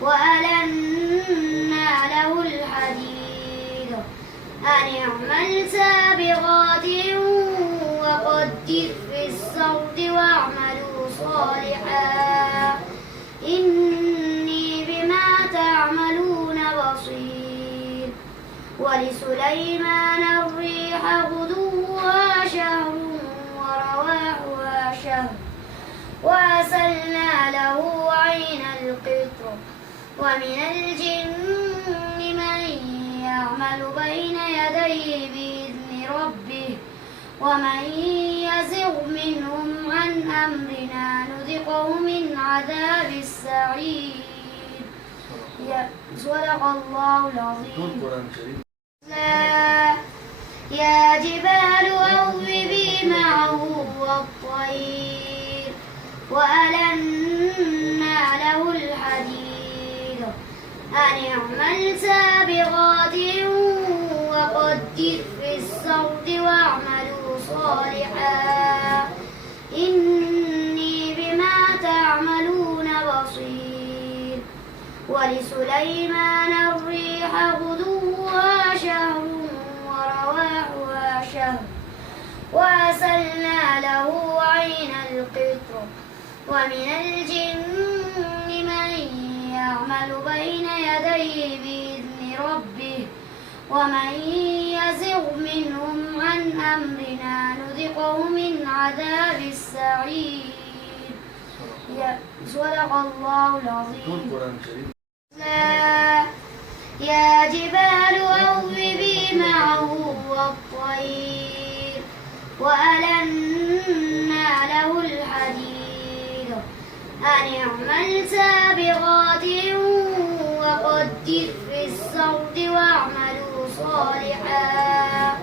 وألنا له الحديد أن اعمل سابغات وقدر في السرد واعملوا صالحا إني بما تعملون بصير. ولسليمان الريح غدوها شهر ورواحها شهر وأسلنا له عين القطر ومن الجن من يعمل بين يديه بإذن ربه ومن يزغ منهم عن أمرنا نذقه من عذاب السعير. صدق الله العظيم. يا جبال أوبي معه والطير وألنا له الحديد أن اعمل سابغات وقدر في السرد واعملوا صالحا إني بما تعملون بصير. ولسليمان الريح غدوها شهر ورواحها شهر وأسلنا له عين القطر ومن الجن من يعمل بين يديه بإذن ربه ومن يزغ منهم عن أمرنا نذقه من عذاب السعير. صدق الله العظيم. يا جبال أوبي معه والطير وألنا له الحديد أن اعمل سابغات وقدر في السرد واعملوا صالحا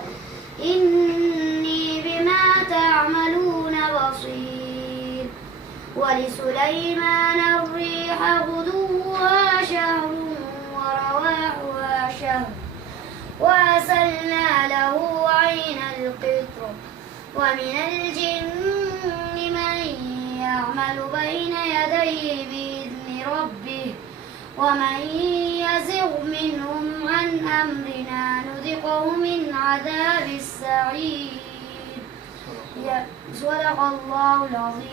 إني بما تعملون بصير. ولسليمان الريح غدوها شهر ورواحها شهر وأسلنا له عين القطر ومن الجن من يعمل بين يديه بإذن ربه ومن يزغ منهم عن أمرنا نذقه من عذاب السعير. صدق الله العظيم.